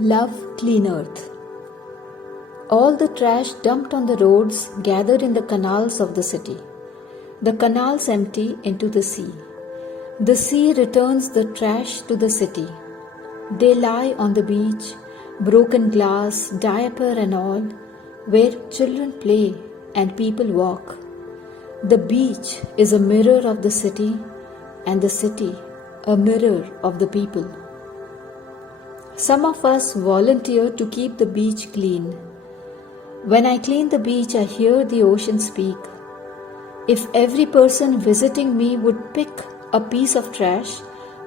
Love Clean Earth. All the trash dumped on the roads gathered in the canals of the city. The canals empty into the sea. The sea returns the trash to the city. They lie on the beach, broken glass, diaper and all, where children play and people walk. The beach is a mirror of the city, and the city a mirror of the people. Some of us volunteer to keep the beach clean. When I clean the beach, I hear the ocean speak. If every person visiting me would pick a piece of trash,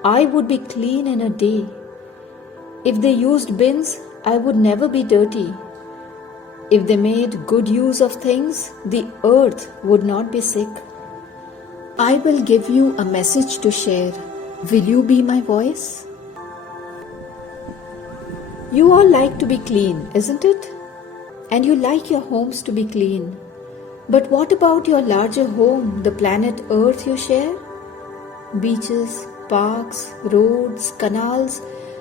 I would be clean in a day. If they used bins, I would never be dirty. If they made good use of things, the earth would not be sick. I will give you a message to share. Will you be my voice? You all like to be clean, isn't it? And you like your homes to be clean. But what about your larger home, the planet Earth you share? Beaches, parks, roads, canals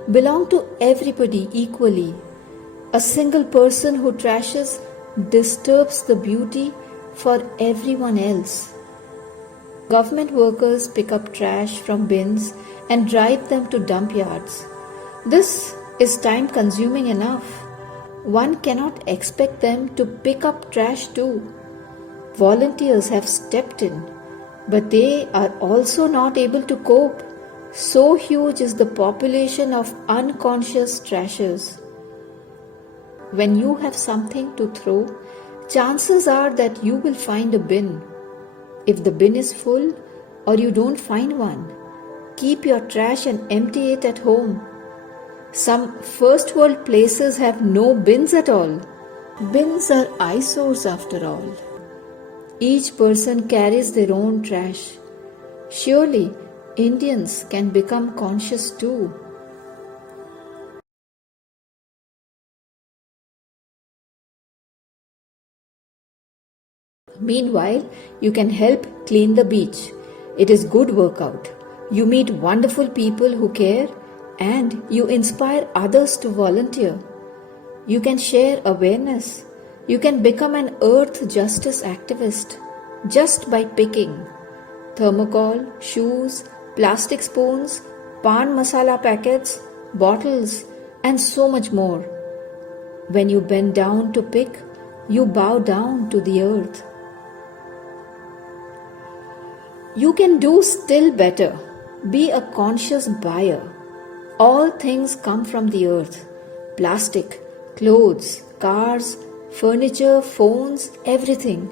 belong to everybody equally. A single person who trashes disturbs the beauty for everyone else. Government workers pick up trash from bins and drive them to dump yards. This is time consuming enough. One cannot expect them to pick up trash too. Volunteers have stepped in, but they are also not able to cope. So huge is the population of unconscious trashers. When you have something to throw, chances are that you will find a bin. If the bin is full or you don't find one, keep your trash and empty it at home. Some first world places have no bins at all. Bins are eyesores after all. Each person carries their own trash. Surely Indians can become conscious too. Meanwhile, you can help clean the beach. It is good workout. You meet wonderful people who care and you inspire others to volunteer. You can share awareness. You can become an earth justice activist just by picking thermocol, shoes, plastic spoons, pan masala packets, bottles, and so much more. When you bend down to pick, you bow down to the earth. You can do still better. Be a conscious buyer. All things come from the earth. Plastic, clothes, cars, furniture, phones, everything.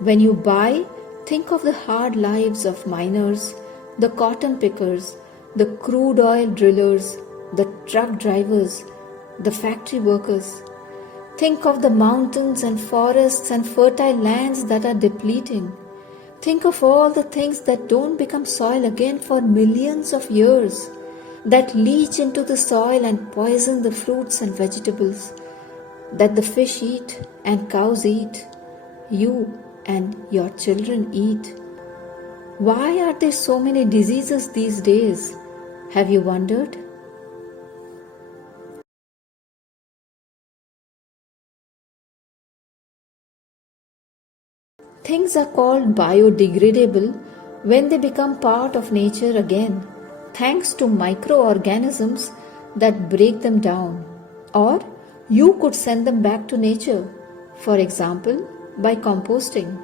When you buy, think of the hard lives of miners, the cotton pickers, the crude oil drillers, the truck drivers, the factory workers. Think of the mountains and forests and fertile lands that are depleting. Think of all the things that don't become soil again for millions of years, that leach into the soil and poison the fruits and vegetables, that the fish eat and cows eat, you and your children eat. Why are there so many diseases these days? Have you wondered? Things are called biodegradable when they become part of nature again, thanks to microorganisms that break them down. Or you could send them back to nature, for example, by composting.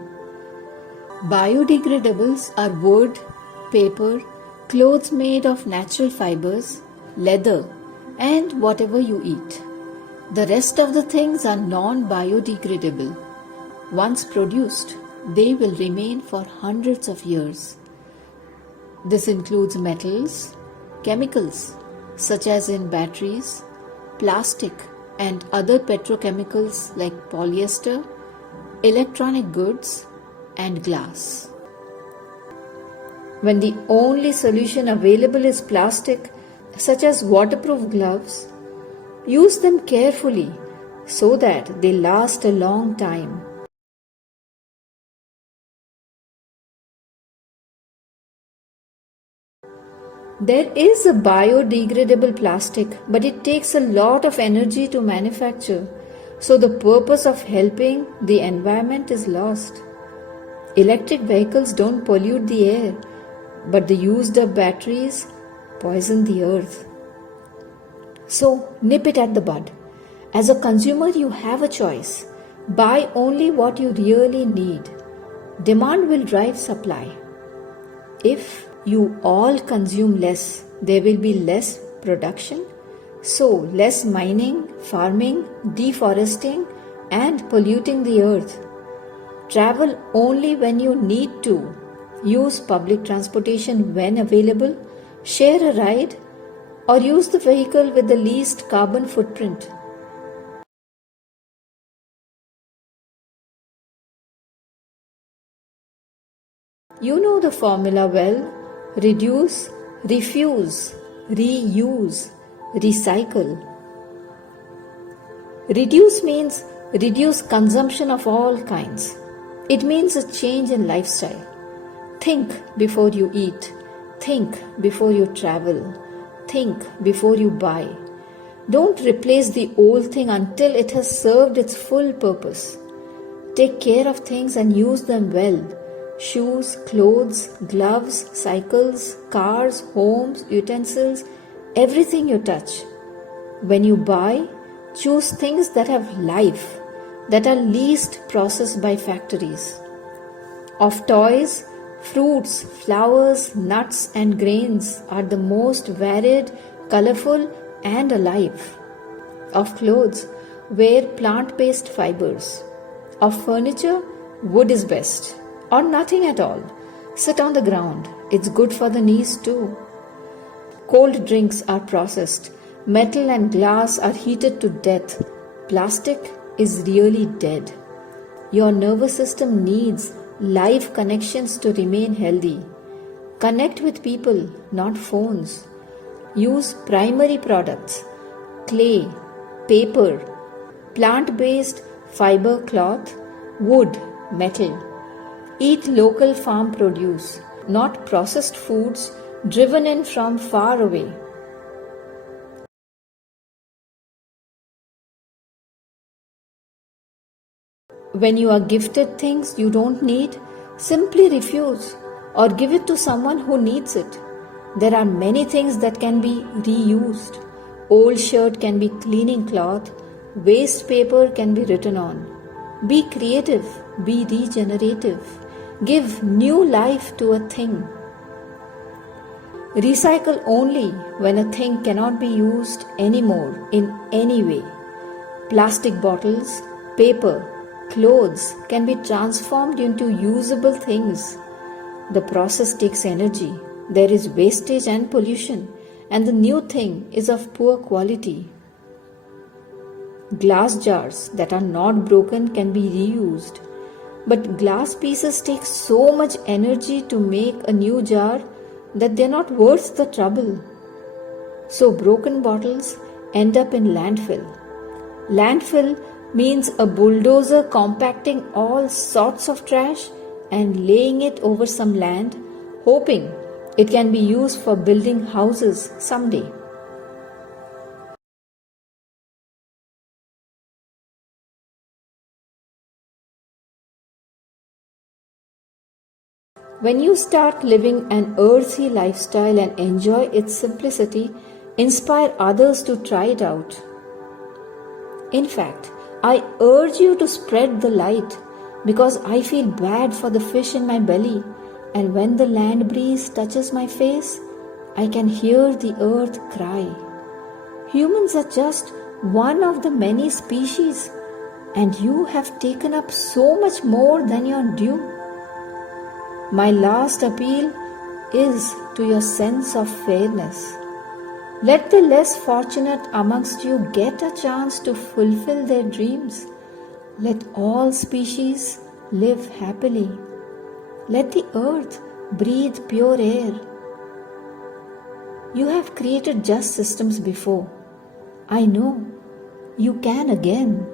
Biodegradables are wood, paper, clothes made of natural fibers, leather, and whatever you eat. The rest of the things are non-biodegradable. Once produced, they will remain for hundreds of years. This includes metals, chemicals such as in batteries, plastic and other petrochemicals like polyester, electronic goods and glass. When the only solution available is plastic, such as waterproof gloves, use them carefully so that they last a long time. There is a biodegradable plastic, but it takes a lot of energy to manufacture, so the purpose of helping the environment is lost. Electric vehicles don't pollute the air, but the used up batteries poison the earth. So, nip it at the bud. As a consumer, you have a choice. Buy only what you really need. Demand will drive supply. If you all consume less, there will be less production. So, less mining, farming, deforesting, and polluting the earth. Travel only when you need to. Use public transportation when available. Share a ride, or use the vehicle with the least carbon footprint. You know the formula well. Reduce, refuse, reuse, recycle. Reduce means reduce consumption of all kinds. It means a change in lifestyle. Think before you eat. Think before you travel. Think before you buy. Don't replace the old thing until it has served its full purpose. Take care of things and use them well. Shoes, clothes, gloves, cycles, cars, homes, utensils, everything you touch. When you buy, choose things that have life, that are least processed by factories. Of toys, fruits, flowers, nuts, and grains are the most varied, colorful, and alive. Of clothes, wear plant based fibers. Of furniture, wood is best. Or nothing at all. Sit on the ground. It's good for the knees too. Cold drinks are processed. Metal and glass are heated to death. Plastic is really dead. Your nervous system needs live connections to remain healthy. Connect with people, not phones. Use primary products, clay, paper, plant-based fiber cloth, wood, metal. Eat local farm produce, not processed foods driven in from far away. When you are gifted things you don't need, simply refuse or give it to someone who needs it. There are many things that can be reused. Old shirt can be cleaning cloth, waste paper can be written on. Be creative, be regenerative. Give new life to a thing. Recycle only when a thing cannot be used anymore in any way. Plastic bottles, paper, clothes can be transformed into usable things. The process takes energy. There is wastage and pollution, and the new thing is of poor quality. Glass jars that are not broken can be reused. But glass pieces take so much energy to make a new jar that they're not worth the trouble. So broken bottles end up in landfill. Landfill means a bulldozer compacting all sorts of trash and laying it over some land, hoping it can be used for building houses someday. When you start living an earthy lifestyle and enjoy its simplicity, inspire others to try it out. In fact, I urge you to spread the light because I feel bad for the fish in my belly, and when the land breeze touches my face, I can hear the earth cry. Humans are just one of the many species, and you have taken up so much more than your due. My last appeal is to your sense of fairness. Let the less fortunate amongst you get a chance to fulfill their dreams. Let all species live happily. Let the earth breathe pure air. You have created just systems before. I know you can again.